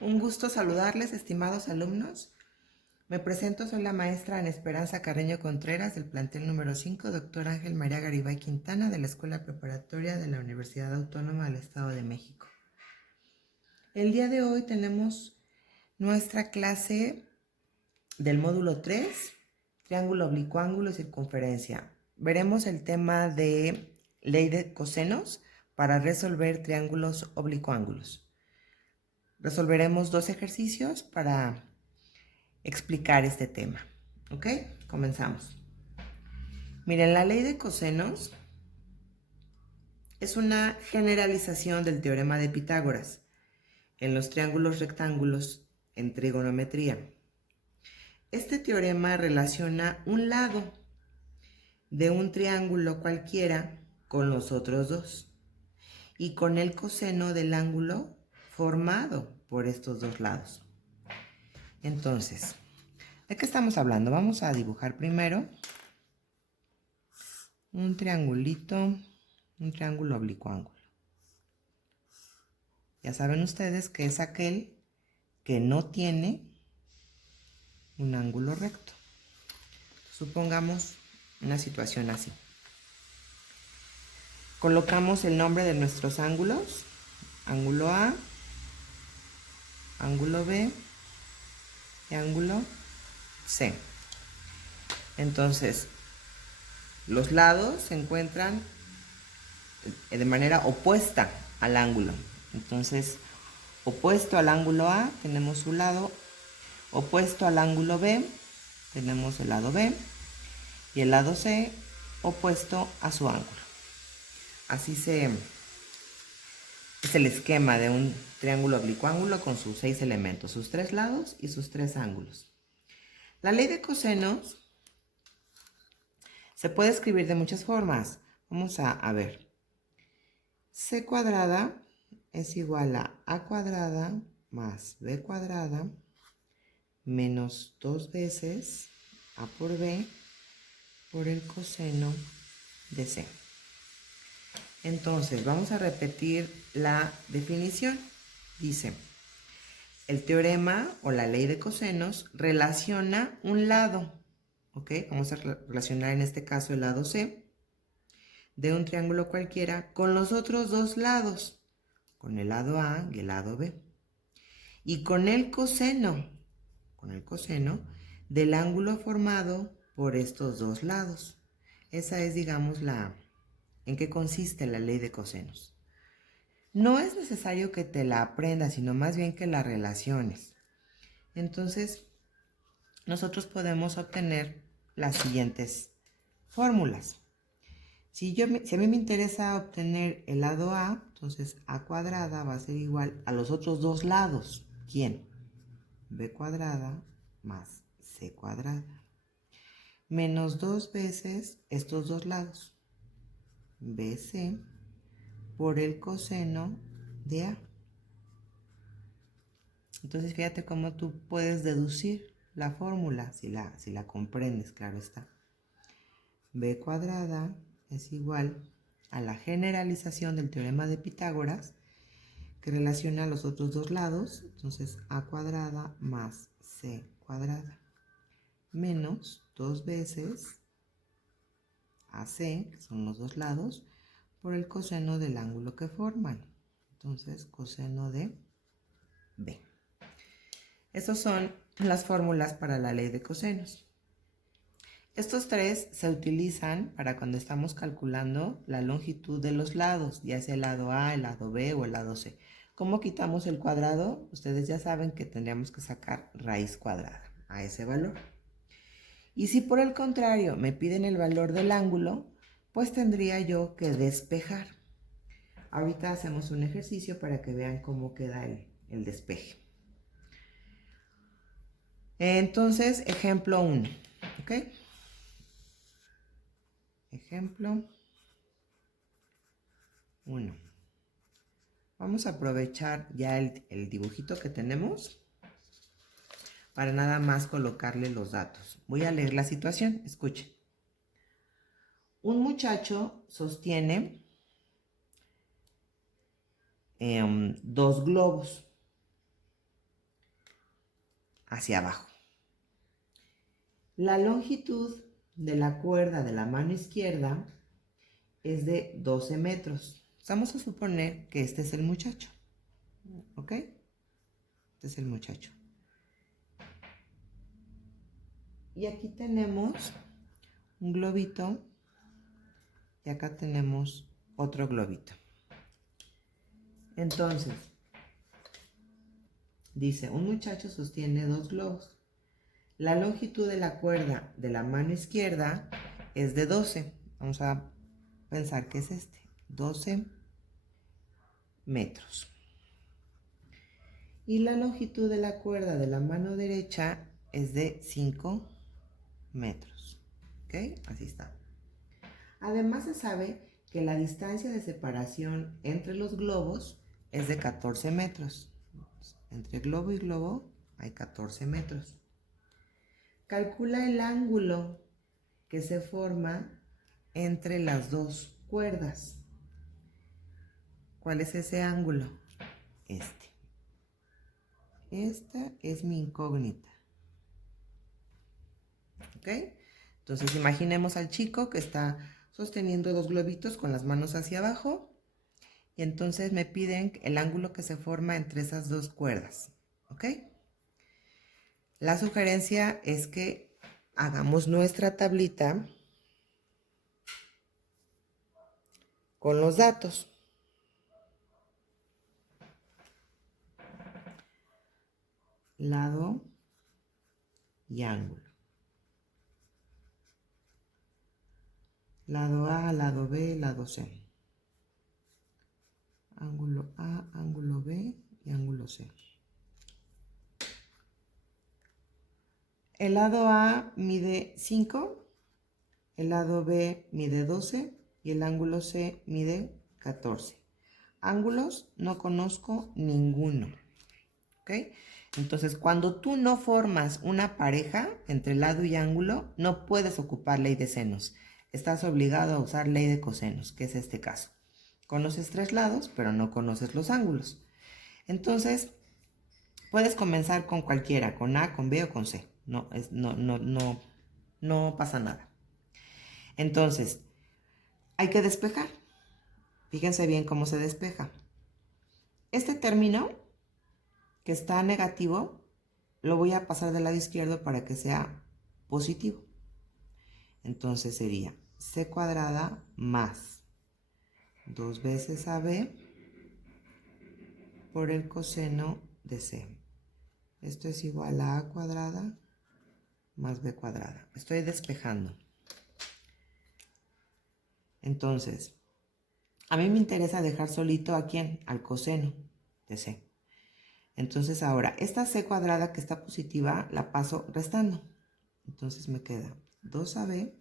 Un gusto saludarles, estimados alumnos. Me presento, soy la maestra Ana Esperanza Carreño Contreras del plantel número 5, doctor Ángel María Garibay Quintana de la Escuela Preparatoria de la Universidad Autónoma del Estado de México. El día de hoy tenemos nuestra clase del módulo 3, triángulo oblicuo, ángulo y circunferencia. Veremos el tema de ley de cosenos para resolver triángulos oblicuángulos. Resolveremos 2 ejercicios para explicar este tema. ¿Ok? Comenzamos. Miren, la ley de cosenos es una generalización del teorema de Pitágoras en los triángulos rectángulos en trigonometría. Este teorema relaciona un lado de un triángulo cualquiera con los otros dos y con el coseno del ángulo formado por estos dos lados. Entonces, ¿de qué estamos hablando? Vamos a dibujar primero un triangulito, un triángulo oblicuo ángulo. Ya saben ustedes que es aquel que no tiene un ángulo recto. Supongamos una situación así. Colocamos el nombre de nuestros ángulos, ángulo A, ángulo B y ángulo C. Entonces, los lados se encuentran de manera opuesta al ángulo. Entonces, opuesto al ángulo A tenemos su lado, opuesto al ángulo B tenemos el lado B y el lado C opuesto a su ángulo. Así es el esquema de un triángulo oblicuo ángulo con sus 6 elementos, sus 3 lados y sus 3 ángulos. La ley de cosenos se puede escribir de muchas formas. Vamos a ver. C cuadrada es igual a cuadrada más b cuadrada menos 2 veces a por b por el coseno de c. Entonces, vamos a repetir la definición. Dice, el teorema o la ley de cosenos relaciona un lado, ¿ok? Vamos a relacionar en este caso el lado C de un triángulo cualquiera con los otros dos lados, con el lado A y el lado B. Y con el coseno del ángulo formado por estos dos lados. Esa es, digamos, en qué consiste la ley de cosenos. No es necesario que te la aprendas, sino más bien que la relaciones. Entonces, nosotros podemos obtener las siguientes fórmulas. Si a mí me interesa obtener el lado A, entonces A cuadrada va a ser igual a los otros dos lados. ¿Quién? B cuadrada más C cuadrada. Menos 2 veces estos dos lados. BC por el coseno de A. Entonces fíjate cómo tú puedes deducir la fórmula, si la comprendes, claro está. B cuadrada es igual a la generalización del teorema de Pitágoras, que relaciona los otros dos lados, entonces A cuadrada más C cuadrada, menos 2 veces AC, que son los dos lados, por el coseno del ángulo que forman. Entonces, coseno de B. Esas son las fórmulas para la ley de cosenos. Estos tres se utilizan para cuando estamos calculando la longitud de los lados, ya sea el lado A, el lado B o el lado C. ¿Cómo quitamos el cuadrado? Ustedes ya saben que tendríamos que sacar raíz cuadrada a ese valor. Y si por el contrario me piden el valor del ángulo, pues tendría yo que despejar. Ahorita hacemos un ejercicio para que vean cómo queda el despeje. Entonces, ejemplo 1, ¿ok? Ejemplo 1. Vamos a aprovechar ya el dibujito que tenemos para nada más colocarle los datos. Voy a leer la situación, escuchen. Un muchacho sostiene 2 globos. hacia abajo. La longitud de la cuerda de la mano izquierda es de 12 metros. Vamos a suponer que este es el muchacho. ¿Ok? Este es el muchacho. Y aquí tenemos un globito. Y acá tenemos otro globito. Entonces, dice, un muchacho sostiene 2 globos. La longitud de la cuerda de la mano izquierda es de 12. Vamos a pensar que es este. 12 metros. Y la longitud de la cuerda de la mano derecha es de 5 metros. ¿Ok? Así está. Además se sabe que la distancia de separación entre los globos es de 14 metros. Entre globo y globo hay 14 metros. Calcula el ángulo que se forma entre las dos cuerdas. ¿Cuál es ese ángulo? Este. Esta es mi incógnita. ¿Ok? Entonces imaginemos al chico que está sosteniendo 2 globitos con las manos hacia abajo. Y entonces me piden el ángulo que se forma entre esas 2 cuerdas. ¿Ok? La sugerencia es que hagamos nuestra tablita con los datos. Lado y ángulo. Lado A, lado B, lado C. Ángulo A, ángulo B y ángulo C. El lado A mide 5, el lado B mide 12 y el ángulo C mide 14. Ángulos no conozco ninguno. ¿Ok? Entonces, cuando tú no formas una pareja entre lado y ángulo, no puedes ocupar ley de senos. Estás obligado a usar ley de cosenos, que es este caso. Conoces 3 lados, pero no conoces los ángulos. Entonces, puedes comenzar con cualquiera, con A, con B o con C. No pasa nada. Entonces, hay que despejar. Fíjense bien cómo se despeja. Este término que está negativo, lo voy a pasar del lado izquierdo para que sea positivo. Entonces sería C cuadrada más 2 veces AB por el coseno de C. Esto es igual a A cuadrada más B cuadrada. Estoy despejando. Entonces, a mí me interesa dejar solito ¿a quién? Al coseno de C. Entonces ahora, esta C cuadrada que está positiva la paso restando. Entonces me queda 2AB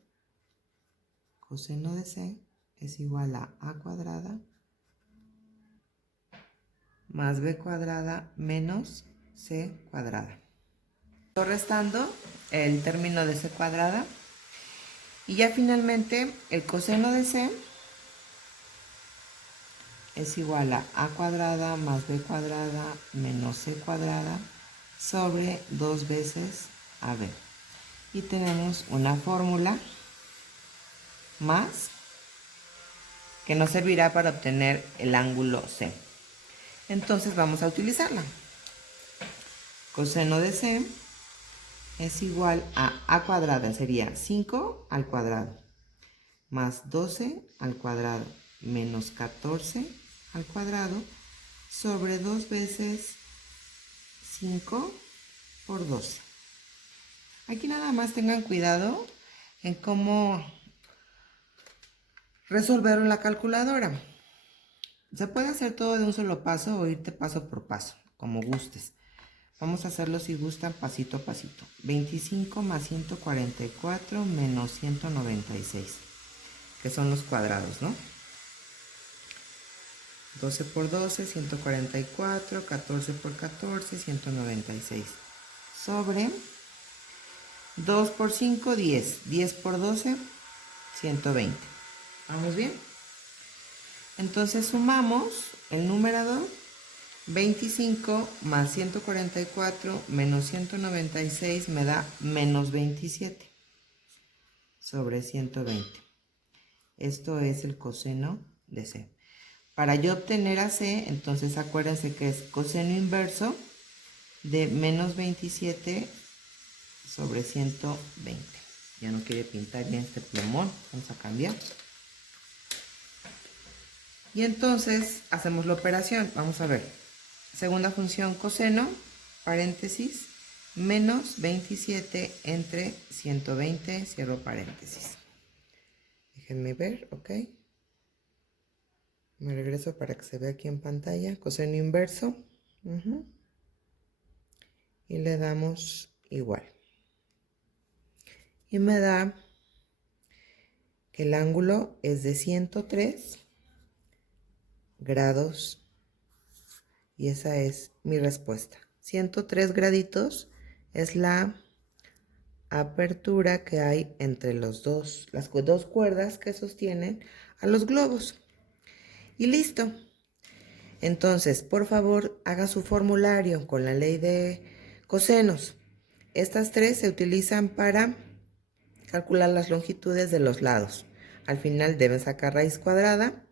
coseno de C es igual a A cuadrada más B cuadrada menos C cuadrada. Estoy restando el término de C cuadrada y ya finalmente el coseno de C es igual a A cuadrada más B cuadrada menos C cuadrada sobre 2 veces AB. Y tenemos una fórmula más que nos servirá para obtener el ángulo C. Entonces vamos a utilizarla. Coseno de C es igual a A cuadrada, sería 5 al cuadrado, más 12 al cuadrado, menos 14 al cuadrado, sobre 2 veces 5 por 12. Aquí nada más tengan cuidado en cómo resolverlo en la calculadora. Se puede hacer todo de un solo paso o irte paso por paso, como gustes. Vamos a hacerlo si gustan pasito a pasito. 25 más 144 menos 196, que son los cuadrados, ¿no? 12 por 12, 144, 14 por 14, 196. Sobre 2 por 5, 10. 10 por 12, 120. ¿Vamos bien? Entonces sumamos el numerador 25 más 144 menos 196 me da menos 27 sobre 120. Esto es el coseno de C. Para yo obtener a C, entonces acuérdense que es coseno inverso de menos 27 sobre 120. Ya no quiere pintar bien este plumón, vamos a cambiar. Y entonces hacemos la operación, vamos a ver. Segunda función, coseno, paréntesis, menos 27 entre 120, cierro paréntesis. Déjenme ver, ok. Me regreso para que se vea aquí en pantalla, coseno inverso. Y le damos igual. Y me da que el ángulo es de 103 grados. Y esa es mi respuesta. 103 graditos es la apertura que hay entre las dos cuerdas que sostienen a los globos. Y listo. Entonces, por favor, haga su formulario con la ley de cosenos. Estas tres se utilizan para calcular las longitudes de los lados. Al final deben sacar raíz cuadrada.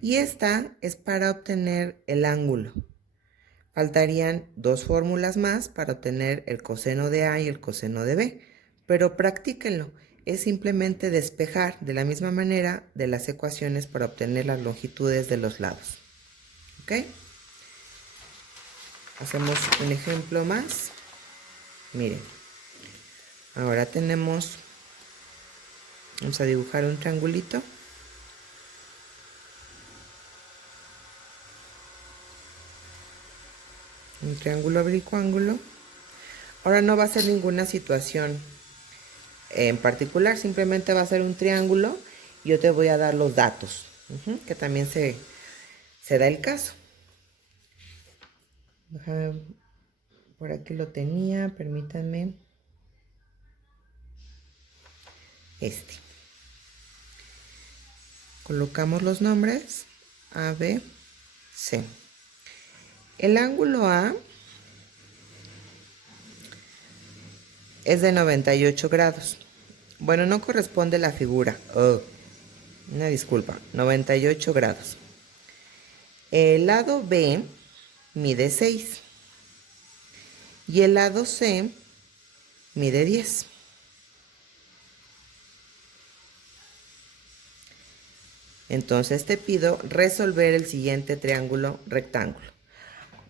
Y esta es para obtener el ángulo. Faltarían dos fórmulas más para obtener el coseno de A y el coseno de B, pero practíquenlo. Es simplemente despejar de la misma manera de las ecuaciones para obtener las longitudes de los lados. ¿Ok? Hacemos un ejemplo más. Miren, ahora vamos a dibujar un triangulito. Un triángulo oblicuángulo. Ahora no va a ser ninguna situación en particular, simplemente va a ser un triángulo y yo te voy a dar los datos, que también se da el caso. Por aquí lo tenía, permítanme. Colocamos los nombres A, B, C. El ángulo A es de 98 grados. Bueno, no corresponde la figura. Una disculpa. 98 grados. El lado B mide 6. Y el lado C mide 10. Entonces te pido resolver el siguiente triángulo rectángulo.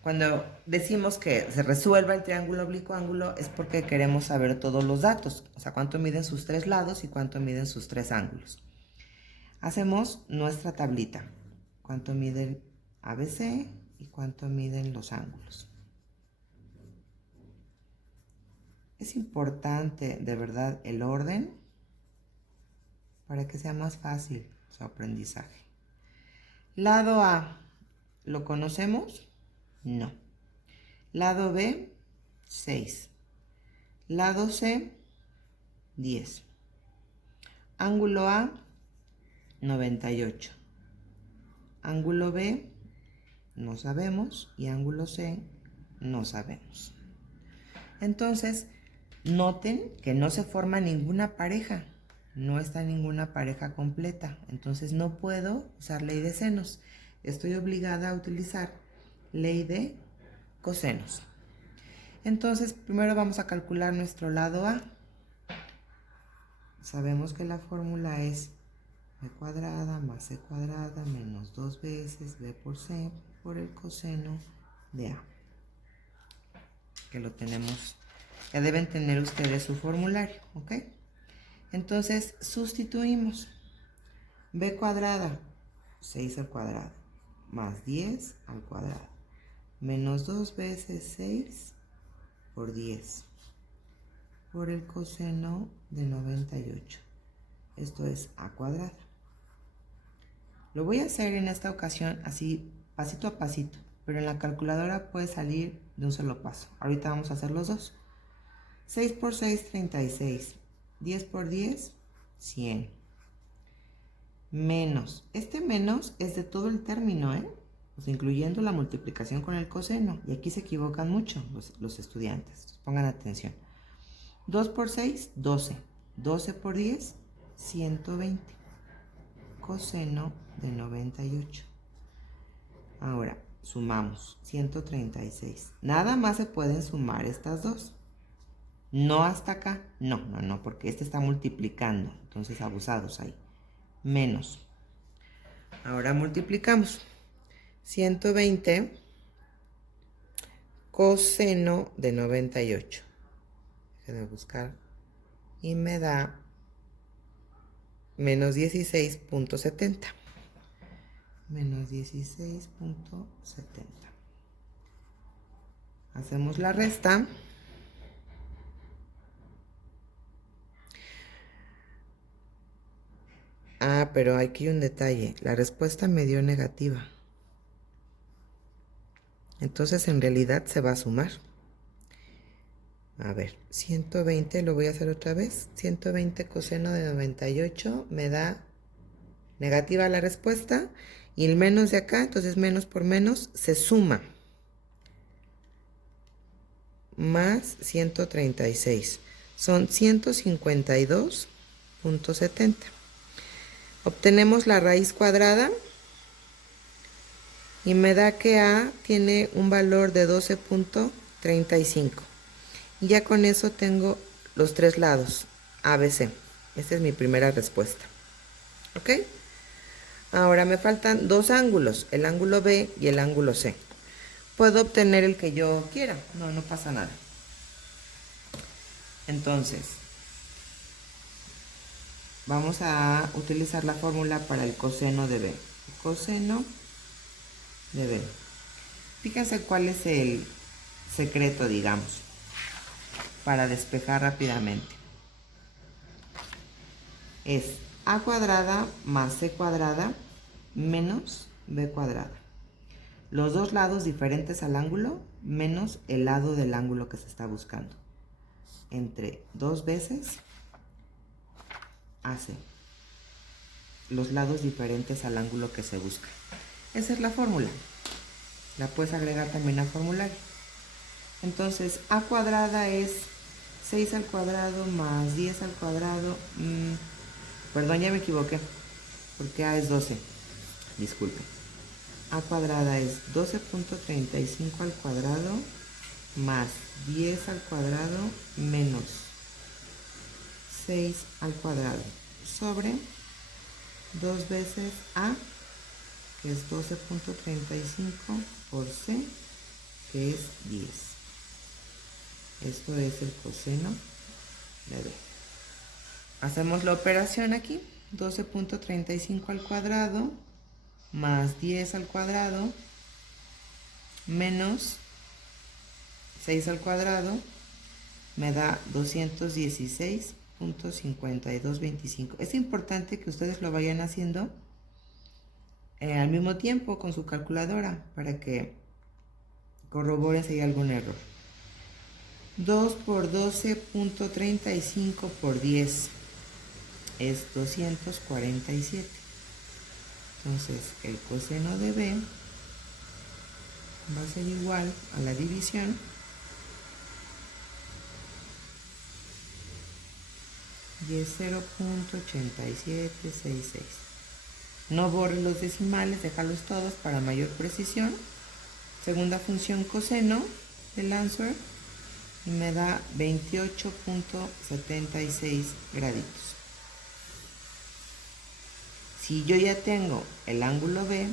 Cuando decimos que se resuelva el triángulo oblicuángulo es porque queremos saber todos los datos, o sea, cuánto miden sus tres lados y cuánto miden sus tres ángulos. Hacemos nuestra tablita, cuánto mide el ABC y cuánto miden los ángulos. Es importante, de verdad, el orden para que sea más fácil su aprendizaje. Lado A, ¿lo conocemos? No. Lado B, 6. Lado C, 10. Ángulo A, 98. Ángulo B, no sabemos. Y ángulo C, no sabemos. Entonces, noten que no se forma ninguna pareja. No está ninguna pareja completa. Entonces, no puedo usar ley de senos. Estoy obligada a utilizar ley de cosenos. Entonces, primero vamos a calcular nuestro lado A. Sabemos que la fórmula es b cuadrada más c cuadrada menos 2 veces b por c por el coseno de A. Que lo tenemos, ya deben tener ustedes su formulario, ¿ok? Entonces, sustituimos. B cuadrada, 6 al cuadrado, más 10 al cuadrado, menos 2 veces 6 por 10, por el coseno de 98. Esto es a cuadrado. Lo voy a hacer en esta ocasión así, pasito a pasito, pero en la calculadora puede salir de un solo paso. Ahorita vamos a hacer los dos. 6 por 6, 36. 10 por 10, 100. Menos. Este menos es de todo el término, ¿eh? pues incluyendo la multiplicación con el coseno. Y aquí se equivocan mucho los estudiantes. Pongan atención. 2 por 6, 12. 12 por 10, 120. Coseno de 98. Ahora, sumamos 136. Nada más se pueden sumar estas dos. No hasta acá. No, porque este está multiplicando. Entonces, abusados ahí. Menos. Ahora multiplicamos. 120 coseno de 98. Déjenme buscar. Y me da menos 16.70. Menos 16.70. Hacemos la resta. Pero aquí hay un detalle. La respuesta me dio negativa. Entonces en realidad se va a sumar. A ver, 120 lo voy a hacer otra vez. 120 coseno de 98 me da negativa la respuesta. Y el menos de acá, entonces menos por menos, se suma. Más 136. Son 152.70. Obtenemos la raíz cuadrada. Y me da que A tiene un valor de 12.35. Y ya con eso tengo los tres lados, ABC. Esta es mi primera respuesta. ¿Ok? Ahora me faltan dos ángulos, el ángulo B y el ángulo C. Puedo obtener el que yo quiera, no pasa nada. Entonces, vamos a utilizar la fórmula para el coseno de B. El coseno de B. Fíjense cuál es el secreto, digamos, para despejar rápidamente. Es A cuadrada más C cuadrada menos B cuadrada. Los dos lados diferentes al ángulo menos el lado del ángulo que se está buscando. Entre 2 veces AC. Los lados diferentes al ángulo que se busca. Esa es la fórmula. La puedes agregar también al formulario. Entonces, A cuadrada es 6 al cuadrado más 10 al cuadrado. Perdón, ya me equivoqué. Porque A es 12. Disculpen. A cuadrada es 12.35 al cuadrado más 10 al cuadrado menos 6 al cuadrado sobre 2 veces A, que es 12.35 por C, que es 10. Esto es el coseno de B. Hacemos la operación aquí. 12.35 al cuadrado más 10 al cuadrado menos 6 al cuadrado me da 216.5225. Es importante que ustedes lo vayan haciendo al mismo tiempo con su calculadora para que corroboren si hay algún error. 2 por 12.35 por 10 es 247. Entonces el coseno de B va a ser igual a la división y es 0.8766. No borres los decimales, déjalos todos para mayor precisión. Segunda función del answer y me da 28.76 graditos. Si yo ya tengo el ángulo B,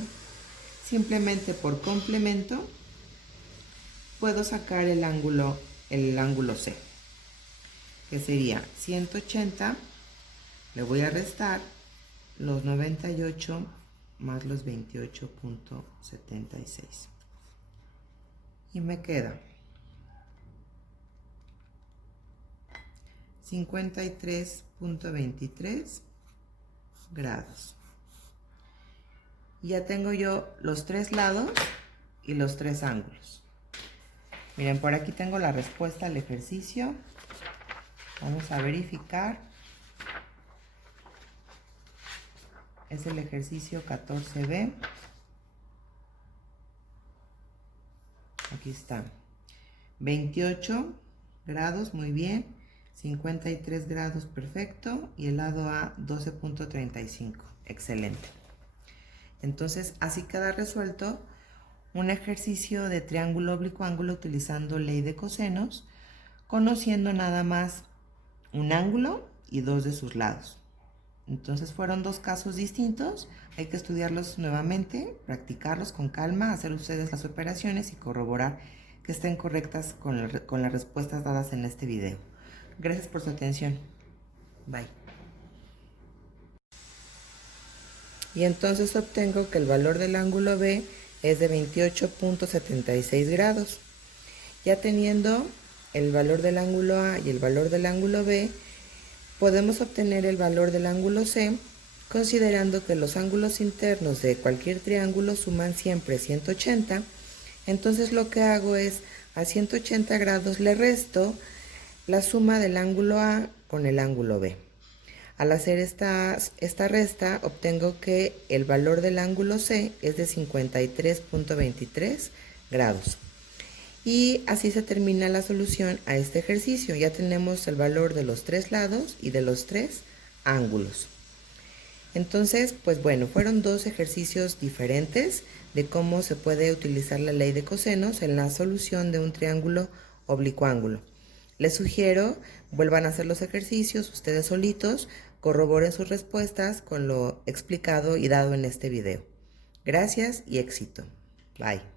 simplemente por complemento puedo sacar el ángulo C, que sería 180, le voy a restar los 98 más los 28.76 y me queda 53.23 grados. Ya tengo yo los tres lados y los tres ángulos. Miren, por aquí tengo la respuesta al ejercicio. Vamos a verificar. Es el ejercicio 14B. Aquí está. 28 grados, muy bien. 53 grados, perfecto. Y el lado A, 12.35. Excelente. Entonces, así queda resuelto un ejercicio de triángulo oblicuo ángulo utilizando ley de cosenos, conociendo nada más un ángulo y dos de sus lados. Entonces fueron dos casos distintos, hay que estudiarlos nuevamente, practicarlos con calma, hacer ustedes las operaciones y corroborar que estén correctas con las respuestas dadas en este video. Gracias por su atención. Bye. Y entonces obtengo que el valor del ángulo B es de 28.76 grados. Ya teniendo el valor del ángulo A y el valor del ángulo B, podemos obtener el valor del ángulo C considerando que los ángulos internos de cualquier triángulo suman siempre 180. Entonces lo que hago es a 180 grados le resto la suma del ángulo A con el ángulo B. Al hacer esta resta obtengo que el valor del ángulo C es de 53.23 grados. Y así se termina la solución a este ejercicio. Ya tenemos el valor de los tres lados y de los tres ángulos. Entonces, pues bueno, fueron dos ejercicios diferentes de cómo se puede utilizar la ley de cosenos en la solución de un triángulo oblicuo-ángulo. Les sugiero, vuelvan a hacer los ejercicios ustedes solitos, corroboren sus respuestas con lo explicado y dado en este video. Gracias y éxito. Bye.